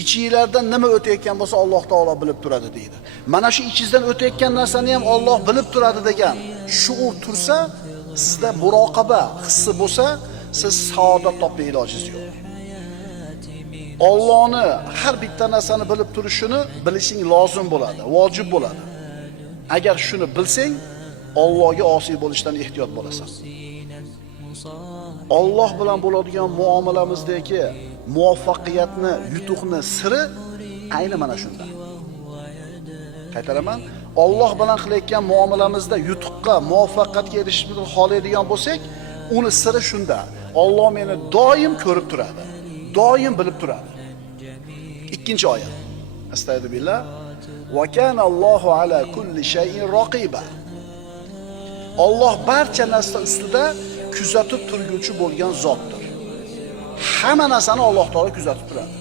ichingizlardan nima o'tayotgan bo'lsa Alloh taolo bilib turadi deydi. Mana shu ichingizdan o'tayotgan narsani ham Alloh bilib turadi degan shuur tursa, sizda muroqaba hissi bo'lsa, siz saodat topishga ilojingiz yo'q. Allohni har bitta narsani bilib turishini bilishing lozim bo'ladi, vojib bo'ladi. Agar shuni bilsang, Allohga osiy bo'lishdan ehtiyot bo'lasan. Alloh bilan bo'ladigan muomalamizdagi muvaffaqiyatni, yutuqni siri ayni mana shunda. Qaytaraman, Alloh bilan qilayotgan muomalamizda yutuqqa, muvaffaqiyatga erishishni xohlaydigan bo'lsak, uni siri shunda. Alloh meni doim ko'rib turadi, doim bilib turadi. Ikkinchi oyat. Astagfirullah. Va kana Allohu ala kulli shay'in raqiba. Alloh barcha narsa ustida kuzatib turguvchi bo'lgan zotdir. Hamma narsani Alloh taolo kuzatib turadi.